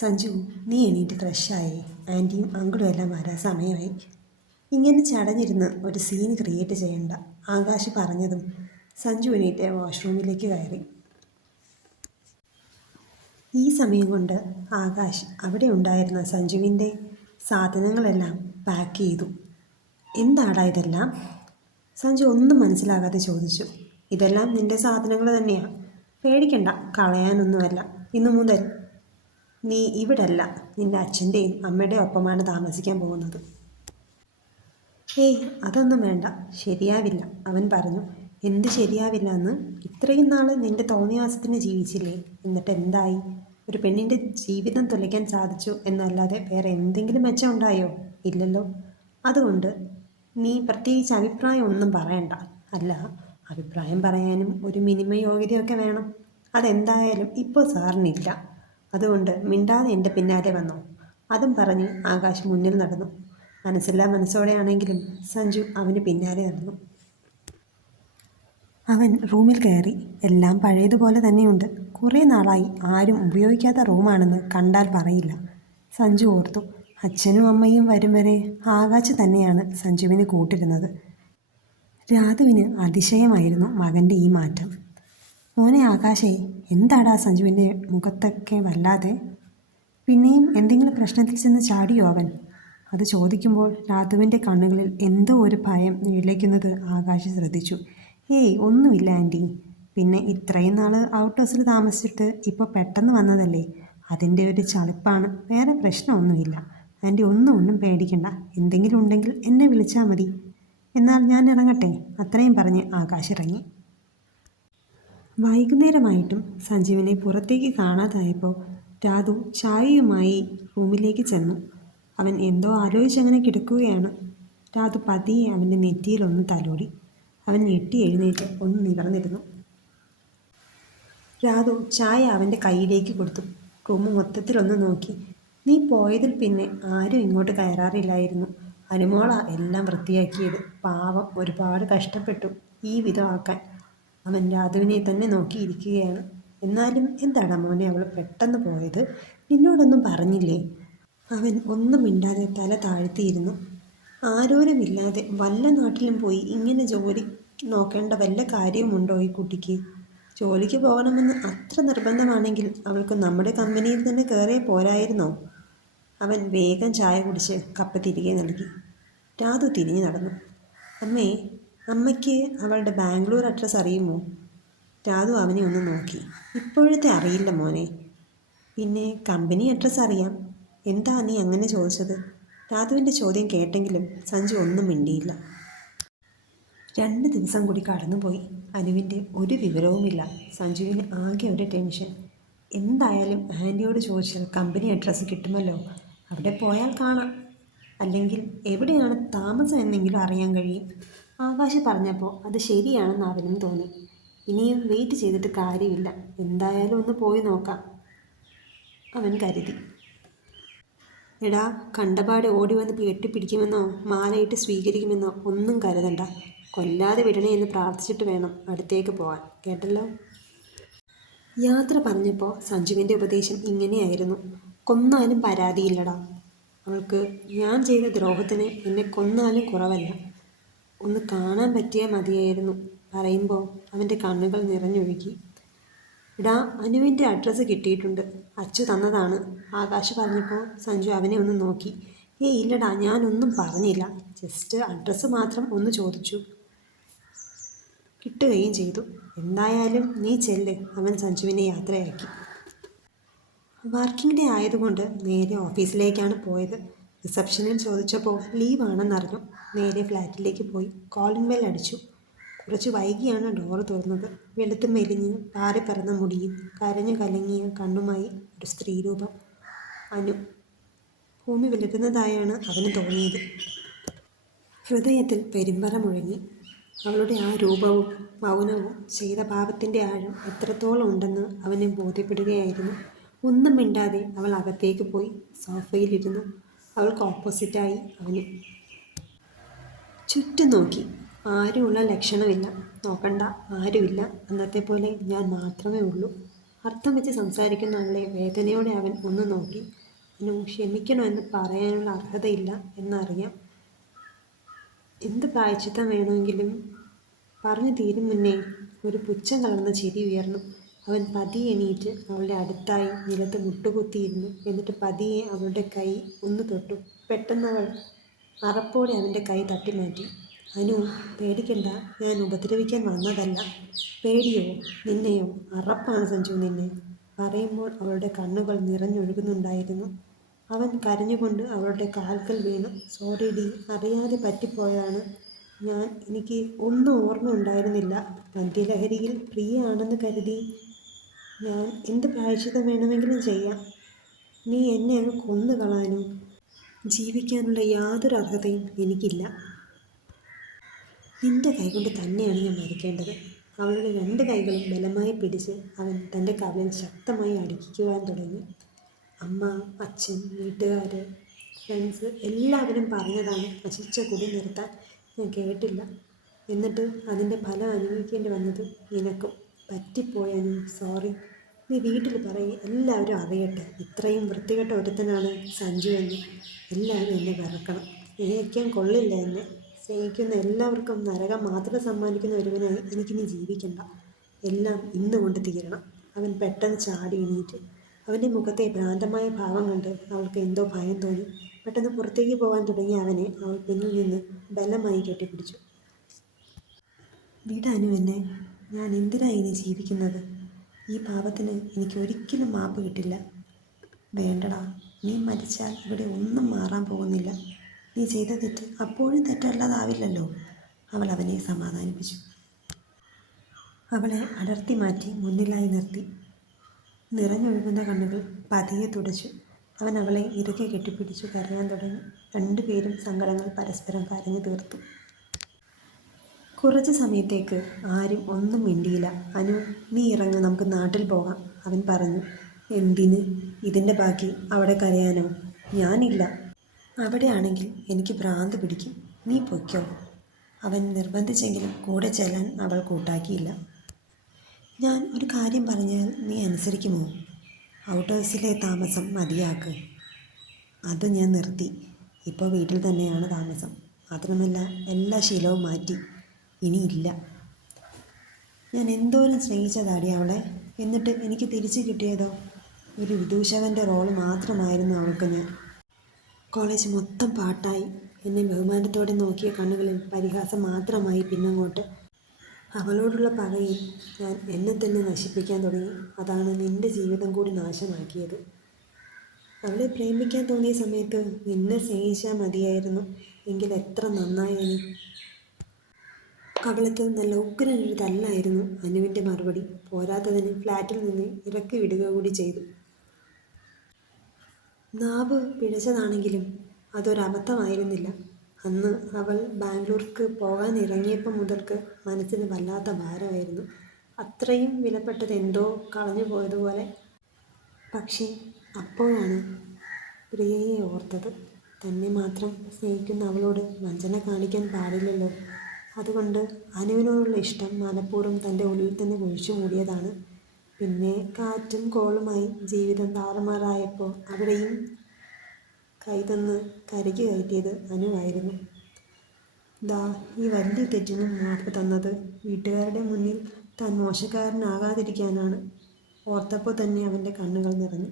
സഞ്ജു, നീ എണീറ്റ് ഫ്രഷായി. ആൻറ്റിയും അങ്കിളും എല്ലാം വരാൻ സമയമായി. ഇങ്ങനെ ചടഞ്ഞിരുന്ന് ഒരു സീൻ ക്രിയേറ്റ് ചെയ്യണ്ട, ആകാശ് പറഞ്ഞതും സഞ്ജു എണീറ്റ് വാഷ്റൂമിലേക്ക് കയറി. ഈ സമയം കൊണ്ട് ആകാശ് അവിടെ ഉണ്ടായിരുന്ന സഞ്ജുവിൻ്റെ സാധനങ്ങളെല്ലാം പാക്ക് ചെയ്തു. എന്താടാ ഇതെല്ലാം? സഞ്ജു ഒന്നും മനസ്സിലാകാതെ ചോദിച്ചു. ഇതെല്ലാം നിന്റെ സാധനങ്ങൾ തന്നെയാണ്, പേടിക്കണ്ട, കളയാനൊന്നുമല്ല. ഇന്നു മുതൽ നീ ഇവിടല്ല, നിന്റെ അച്ഛൻ്റെയും അമ്മയുടെയും ഒപ്പമാണ് താമസിക്കാൻ പോകുന്നത്. ഏയ്, അതൊന്നും വേണ്ട, ശരിയാവില്ല, അവൻ പറഞ്ഞു. എന്ത് ശരിയാവില്ല എന്ന്? ഇത്രയും നാൾ നിന്റെ തോന്നിയാസത്തിന് ജീവിച്ചില്ലേ? എന്നിട്ട് എന്തായി? ഒരു പെണ്ണിൻ്റെ ജീവിതം തുലയ്ക്കാൻ സാധിച്ചു എന്നല്ലാതെ വേറെ എന്തെങ്കിലും മെച്ചം ഉണ്ടായോ? ഇല്ലല്ലോ. അതുകൊണ്ട് നീ പ്രത്യേകിച്ച് അഭിപ്രായം ഒന്നും പറയണ്ട. അല്ല, അഭിപ്രായം പറയാനും ഒരു മിനിമം യോഗ്യതയൊക്കെ വേണം. അതെന്തായാലും ഇപ്പോൾ സാറിനില്ല. അതുകൊണ്ട് മിണ്ടാതെ എൻ്റെ പിന്നാലെ വന്നോ. അതും പറഞ്ഞ് ആകാശ് മുന്നിൽ നടന്നു. മനസ്സില്ലാ മനസ്സോടെയാണെങ്കിലും സഞ്ജു അവന് പിന്നാലെ നടന്നു. അവൻ റൂമിൽ കയറി. എല്ലാം പഴയതുപോലെ തന്നെയുണ്ട്. കുറേ നാളായി ആരും ഉപയോഗിക്കാത്ത റൂമാണെന്ന് കണ്ടാൽ പറയില്ല. സഞ്ജു ഓർത്തു. അച്ഛനും അമ്മയും വരും വരെ ആകാശ് തന്നെയാണ് സഞ്ജുവിന് കൂട്ടിരുന്നത്. രാധുവിന് അതിശയമായിരുന്നു മകൻ്റെ ഈ മാറ്റം. മോനെ ആകാശേ, എന്താടാ സഞ്ജുവിൻ്റെ മുഖത്തൊക്കെ വല്ലാതെ? പിന്നെയും എന്തെങ്കിലും പ്രശ്നത്തിൽ ചെന്ന് ചാടിയോ അവൻ? അത് ചോദിക്കുമ്പോൾ രാധുവിൻ്റെ കണ്ണുകളിൽ എന്തോ ഒരു ഭയം നിഴലിക്കുന്നത് ആകാശ് ശ്രദ്ധിച്ചു. ഏയ്, ഒന്നുമില്ല ആൻറ്റി. പിന്നെ ഇത്രയും നാൾ ഔട്ട് ഹൗസിൽ താമസിച്ചിട്ട് ഇപ്പോൾ പെട്ടെന്ന് വന്നതല്ലേ, അതിൻ്റെ ഒരു ചളിപ്പാണ്, വേറെ പ്രശ്നമൊന്നുമില്ല. ആൻറ്റി ഒന്നും പേടിക്കണ്ട, എന്തെങ്കിലും ഉണ്ടെങ്കിൽ എന്നെ വിളിച്ചാൽ മതി. എന്നാൽ ഞാൻ ഇറങ്ങട്ടെ, അത്രയും പറഞ്ഞ് ആകാശ് ഇറങ്ങി. വൈകുന്നേരമായിട്ടും സഞ്ജുവിനെ പുറത്തേക്ക് കാണാതായപ്പോൾ രാധു ചായയുമായി റൂമിലേക്ക് ചെന്നു. അവൻ എന്തോ ആലോചിച്ചങ്ങനെ കിടക്കുകയാണ്. രാധു പതിയെ അവൻ്റെ നെറ്റിയിലൊന്ന് തലോടി. അവൻ ഞെട്ടി എഴുന്നേറ്റ് ഒന്ന് നിവർന്നിരുന്നു. രാധു ചായ അവൻ്റെ കയ്യിലേക്ക് കൊടുത്തു. റൂം മൊത്തത്തിലൊന്ന് നോക്കി. നീ പോയതിൽ പിന്നെ ആരും ഇങ്ങോട്ട് കയറാറില്ലായിരുന്നു. അനുമോള എല്ലാം വൃത്തിയാക്കിയത്. പാവം, ഒരുപാട് കഷ്ടപ്പെട്ടു ഈ വിധമാക്കാൻ. അവൻ രാധുവിനെ തന്നെ നോക്കിയിരിക്കുകയാണ്. എന്നാലും എന്താടാ മോനെ അവൾ പെട്ടെന്ന് പോയത്? നിന്നോടൊന്നും പറഞ്ഞില്ലേ? അവൻ ഒന്നും മിണ്ടാതെ തല താഴ്ത്തിയിരുന്നു. ആരോരുമില്ലാതെ വല്ല നാട്ടിലും പോയി ഇങ്ങനെ ജോലി നോക്കേണ്ട വല്ല കാര്യവുമുണ്ടോ ഈ കുട്ടിക്ക്? ജോലിക്ക് പോകണമെന്ന് അത്ര നിർബന്ധമാണെങ്കിൽ അവൾക്ക് നമ്മുടെ കമ്പനിയിൽ തന്നെ കയറിയേ പോരായിരുന്നോ? അവൻ വേഗം ചായ കുടിച്ച് കപ്പ് തിരികെ നൽകി. രാധു തിരിഞ്ഞു നടന്നു. അമ്മേ, അമ്മയ്ക്ക് അവളുടെ ബാംഗ്ലൂർ അഡ്രസ്സ് അറിയുമോ? രാധു അവനെ ഒന്ന് നോക്കി. ഇപ്പോഴത്തെ അറിയില്ല മോനെ. പിന്നെ കമ്പനി അഡ്രസ്സ് അറിയാം. എന്താ നീ അങ്ങനെ ചോദിച്ചത്? രാധുവിൻ്റെ ചോദ്യം കേട്ടെങ്കിലും സഞ്ജു ഒന്നും മിണ്ടിയില്ല. 2 ദിവസം കൂടി കടന്നുപോയി. അനുവിൻ്റെ ഒരു വിവരവുമില്ല. സഞ്ജുവിന് ആകെ ഒരു ടെൻഷൻ. എന്തായാലും ആൻറ്റിയോട് ചോദിച്ചാൽ കമ്പനി അഡ്രസ്സ് കിട്ടുമല്ലോ, അവിടെ പോയാൽ കാണാം. അല്ലെങ്കിൽ എവിടെയാണ് താമസം എന്നെങ്കിലും അറിയാൻ കഴിയും. ആകാശ് പറഞ്ഞപ്പോൾ അത് ശരിയാണെന്ന് അവനും തോന്നി. ഇനിയും വെയിറ്റ് ചെയ്തിട്ട് കാര്യമില്ല, എന്തായാലും ഒന്ന് പോയി നോക്കാം, അവൻ കരുതി. എടാ, കണ്ടപാടെ ഓടി വന്ന് കെട്ടിപ്പിടിക്കുമെന്നോ മാലയിട്ട് സ്വീകരിക്കുമെന്നോ ഒന്നും കരുതണ്ട. കൊല്ലാതെ വിടണേ എന്ന് പ്രാർത്ഥിച്ചിട്ട് വേണം അടുത്തേക്ക് പോകാൻ, കേട്ടല്ലോ. യാത്ര പറഞ്ഞപ്പോൾ സഞ്ജുവിൻ്റെ ഉപദേശം ഇങ്ങനെയായിരുന്നു. കൊന്നാലും പരാതിയില്ലടാ. അവൾക്ക് ഞാൻ ചെയ്ത ദ്രോഹത്തിന് എന്നെ കൊന്നാലും കുറവല്ല. ഒന്ന് കാണാൻ പറ്റിയാൽ മതിയായിരുന്നു. പറയുമ്പോൾ അവൻ്റെ കണ്ണുകൾ നിറഞ്ഞൊഴുകി. എടാ, അനുവിൻ്റെ അഡ്രസ്സ് കിട്ടിയിട്ടുണ്ട്, അച്ചു തന്നതാണ്. ആകാശ് പറഞ്ഞപ്പോൾ സഞ്ജു അവനെ ഒന്ന് നോക്കി. ഏയ് ഇല്ലടാ, ഞാനൊന്നും പറഞ്ഞില്ല, ജസ്റ്റ് അഡ്രസ്സ് മാത്രം ഒന്ന് ചോദിച്ചു. കിട്ടുകയും ചെയ്തു. എന്തായാലും നീ ചെല്ല്, അവൻ സഞ്ജുവിനെ യാത്രയാക്കി. വർക്കിംഗ് ഡേ ആയതുകൊണ്ട് നേരെ ഓഫീസിലേക്കാണ് പോയത്. റിസപ്ഷനിൽ ചോദിച്ചപ്പോൾ ലീവാണെന്നറിഞ്ഞു. നേരെ ഫ്ലാറ്റിലേക്ക് പോയി കോളിംഗ് ബെൽ അടിച്ചു. കുറച്ച് വൈകിയാണ് ഡോറ് തുറന്നത്. വെളുത്ത് മെലിഞ്ഞ് പാറിപ്പറന്ന മുടിയും കരഞ്ഞു കലങ്ങിയ കണ്ണുമായി ഒരു സ്ത്രീരൂപം. അനു. ഭൂമി വിലരുന്നതായാണ് അവന് തോന്നിയത്. ഹൃദയത്തിൽ പെരുമ്പറ മുഴങ്ങി. അവളുടെ ആ രൂപവും മൗനവും ചെയ്ത പാപത്തിൻ്റെ ആഴം എത്രത്തോളം ഉണ്ടെന്ന് അവനെ ബോധ്യപ്പെടുകയായിരുന്നു. ഒന്നും മിണ്ടാതെ അവൾ അകത്തേക്ക് പോയി സോഫയിലിരുന്നു. അവൾക്ക് ഓപ്പോസിറ്റായി അവന്. ചുറ്റും നോക്കി. ആരുമുള്ള ലക്ഷണമില്ല. നോക്കണ്ട, ആരുമില്ല. അന്നത്തെ പോലെ ഞാൻ മാത്രമേ ഉള്ളൂ. അർത്ഥം വെച്ച് സംസാരിക്കുന്ന അവളെ വേദനയോടെ അവൻ ഒന്ന് നോക്കി. അനു, ക്ഷമിക്കണമെന്ന് പറയാനുള്ള അർഹതയില്ല എന്നറിയാം. എന്ത് പ്രായശ്ചിത്തം വേണമെങ്കിലും പറഞ്ഞു തീരും മുന്നേ ഒരു പുച്ഛം കലർന്ന ചിരി ഉയർന്നു. അവൻ പതിയെ എണീറ്റ് അവളുടെ അടുത്തായി നിലത്ത് മുട്ടുകുത്തിയിരുന്നു. എന്നിട്ട് പതിയെ അവളുടെ കൈ ഒന്ന് തൊട്ടു. പെട്ടെന്ന് അവൾ അറപ്പോടെ അവൻ്റെ കൈ തട്ടി മാറ്റി. അനു, പേടിക്കണ്ട, ഞാൻ ഉപദ്രവിക്കാൻ വന്നതല്ല. പേടിയോ? നിന്നെയോ? അറപ്പാണ് സഞ്ജു നിന്നെ. പറയുമ്പോൾ അവളുടെ കണ്ണുകൾ നിറഞ്ഞൊഴുകുന്നുണ്ടായിരുന്നു. അവൻ കരഞ്ഞുകൊണ്ട് അവളുടെ കാൽക്കൽ വീണു. സോറി ഡി, അറിയാതെ പറ്റിപ്പോയതാണ്. എനിക്ക് ഒന്നും ഓർമ്മ ഉണ്ടായിരുന്നില്ല. മദ്യലഹരിയിൽ പ്രിയ ആണെന്ന് കരുതി ഞാൻ എന്ത് പ്രായശ്ചിത്തം വേണമെങ്കിലും ചെയ്യാം. നീ എന്നെ അങ്ങ് കൊന്നു കളയാനും ജീവിക്കാനുള്ള യാതൊരു അർഹതയും എനിക്കില്ല. നിന്റെ കൈകൊണ്ട് തന്നെയാണ് ഞാൻ മരിക്കേണ്ടത്. അവളുടെ രണ്ട് കൈകളും ബലമായി പിടിച്ച് അവൻ തൻ്റെ കവിളിൽ ശക്തമായി അടിക്കുവാൻ തുടങ്ങി. അമ്മ, അച്ഛൻ, വീട്ടുകാർ, ഫ്രണ്ട്സ് എല്ലാവരും പറഞ്ഞതാണ് നശിച്ച കുടി നിർത്താൻ. ഞാൻ കേട്ടില്ല. എന്നിട്ട് അതിൻ്റെ ഫലം അനുഭവിക്കേണ്ടി വന്നത് നിനക്കും. പറ്റിപ്പോയാനും സോറി. നീ വീട്ടിൽ പറയും, എല്ലാവരും അറിയട്ടെ ഇത്രയും വൃത്തികെട്ട ഒരുത്തനാണ് സഞ്ജു എന്ന്. എല്ലാവരും എന്നെ വെറുക്കണം. സ്നേഹിക്കാൻ കൊള്ളില്ല എന്നെ. സ്നേഹിക്കുന്ന എല്ലാവർക്കും നരകം മാത്രം സമ്മാനിക്കുന്ന ഒരുവനായി എനിക്കിനി ജീവിക്കണ്ട. എല്ലാം ഇന്ന് കൊണ്ട് തീരണം. അവൻ പെട്ടെന്ന് ചാടി എണീറ്റ്. അവൻ്റെ മുഖത്തെ ഭ്രാന്തമായ ഭാവം കണ്ട് അവൾക്ക് എന്തോ ഭയം തോന്നി. പെട്ടെന്ന് പുറത്തേക്ക് പോകാൻ തുടങ്ങിയ അവനെ അവൾ പിന്നിൽ നിന്ന് ബലമായി കെട്ടിപ്പിടിച്ചു. വിടാനു എന്നെ. ഞാൻ എന്തിനാ ഇനി ജീവിക്കുന്നത്? ഈ പാപത്തിന് എനിക്ക് ഒരിക്കലും മാപ്പ് കിട്ടില്ല. വേണ്ടടാ, നീ മരിച്ചാൽ ഇവിടെ ഒന്നും മാറാൻ പോകുന്നില്ല. നീ ചെയ്ത തെറ്റ് അപ്പോഴും തെറ്റല്ലാതാവില്ലല്ലോ. അവൾ അവനെ സമാധാനിപ്പിച്ചു. അവളെ അടർത്തി മാറ്റി മുന്നിലായി നിർത്തി. നിറഞ്ഞൊഴുകുന്ന കണ്ണുകൾ പതിയെ തുടച്ചു. അവൻ അവളെ ഇറുകെ കെട്ടിപ്പിടിച്ചു കരയാൻ തുടങ്ങി. രണ്ടുപേരും സങ്കടങ്ങൾ പരസ്പരം കരഞ്ഞു തീർത്തു. കുറച്ച് സമയത്തേക്ക് ആരും ഒന്നും മിണ്ടിയില്ല. അനു, നീ ഇറങ്ങ്, നമുക്ക് നാട്ടിൽ പോകാം, അവൻ പറഞ്ഞു. എന്തിന്? ഇതിൻ്റെ ബാക്കി അവിടെ കരയാനോ? ഞാനില്ല. അവിടെയാണെങ്കിൽ എനിക്ക് ഭ്രാന്ത് പിടിക്കും. നീ പൊയ്ക്കോ. അവൻ നിർബന്ധിച്ചെങ്കിലും കൂടെ ചെല്ലാൻ അവൾ കൂട്ടാക്കിയില്ല. ഞാൻ ഒരു കാര്യം പറഞ്ഞാൽ നീ അനുസരിക്കുമോ? ഔട്ട് ഹൗസിലെ താമസം മതിയാക്ക്. അത് ഞാൻ നിർത്തി. ഇപ്പോൾ വീട്ടിൽ തന്നെയാണ് താമസം. മാത്രമല്ല, എല്ലാ ശീലവും മാറ്റി. ഇനിയില്ല. ഞാൻ എന്തോരം സ്നേഹിച്ചതാടി അവളെ. എന്നിട്ട് എനിക്ക് തിരിച്ചു കിട്ടിയതോ ഒരു വിദൂഷകൻ്റെ റോള് മാത്രമായിരുന്നു അവൾക്ക്. ഞാൻ കോളേജ് മൊത്തം പാട്ടായി. എന്നെ ബഹുമാനത്തോടെ നോക്കിയ കണ്ണുകളിൽ പരിഹാസം മാത്രമായി. പിന്നങ്ങോട്ട് അവളോടുള്ള പകയിൽ ഞാൻ എന്നെ തന്നെ നശിപ്പിക്കാൻ തുടങ്ങി. അതാണ് നിൻ്റെ ജീവിതം കൂടി നാശമാക്കിയത്. അവളെ പ്രേമിക്കാൻ തോന്നിയ സമയത്ത് നിന്നെ സ്നേഹിച്ചാൽ മതിയായിരുന്നു. എങ്കിൽ എത്ര നന്നായേനെ. കവളത്ത് നല്ല ഉഗ്രനൊരു തല്ലായിരുന്നു അനുവിൻ്റെ മറുപടി. പോരാത്തതിന് ഫ്ലാറ്റിൽ നിന്ന് ഇറക്കി വിടുക കൂടി ചെയ്തു. നാവ് പിഴച്ചതാണെങ്കിലും അതൊരബദ്ധമായിരുന്നില്ല. അന്ന് അവൾ ബാംഗ്ലൂർക്ക് പോകാൻ ഇറങ്ങിയപ്പോൾ മുതൽക്ക് മനസ്സിന് വല്ലാത്ത ഭാരമായിരുന്നു. അത്രയും വിലപ്പെട്ടത് എന്തോ കളഞ്ഞു പോയതുപോലെ. പക്ഷേ അപ്പോഴാണ് പ്രിയയെ ഓർത്തത്. തന്നെ മാത്രം സ്നേഹിക്കുന്ന അവളോട് വഞ്ചന കാണിക്കാൻ പാടില്ലല്ലോ. അതുകൊണ്ട് അനുവിനോടുള്ള ഇഷ്ടം മനഃപൂർവ്വം തൻ്റെ ഉള്ളിൽ തന്നെ കുഴിച്ചു മൂടിയതാണ്. പിന്നെ കാറ്റും കോളുമായി ജീവിതം താറുമാറായപ്പോൾ അവിടെയും കൈതന്ന് കരയ്ക്ക് കയറ്റിയത് അനുവായിരുന്നു. ദാ ഈ വലിയ തെറ്റിനും മാപ്പ് തന്നത് വീട്ടുകാരുടെ മുന്നിൽ താൻ മോശക്കാരനാകാതിരിക്കാനാണ്. ഓർത്തപ്പോൾ തന്നെ അവൻ്റെ കണ്ണുകൾ നിറഞ്ഞു.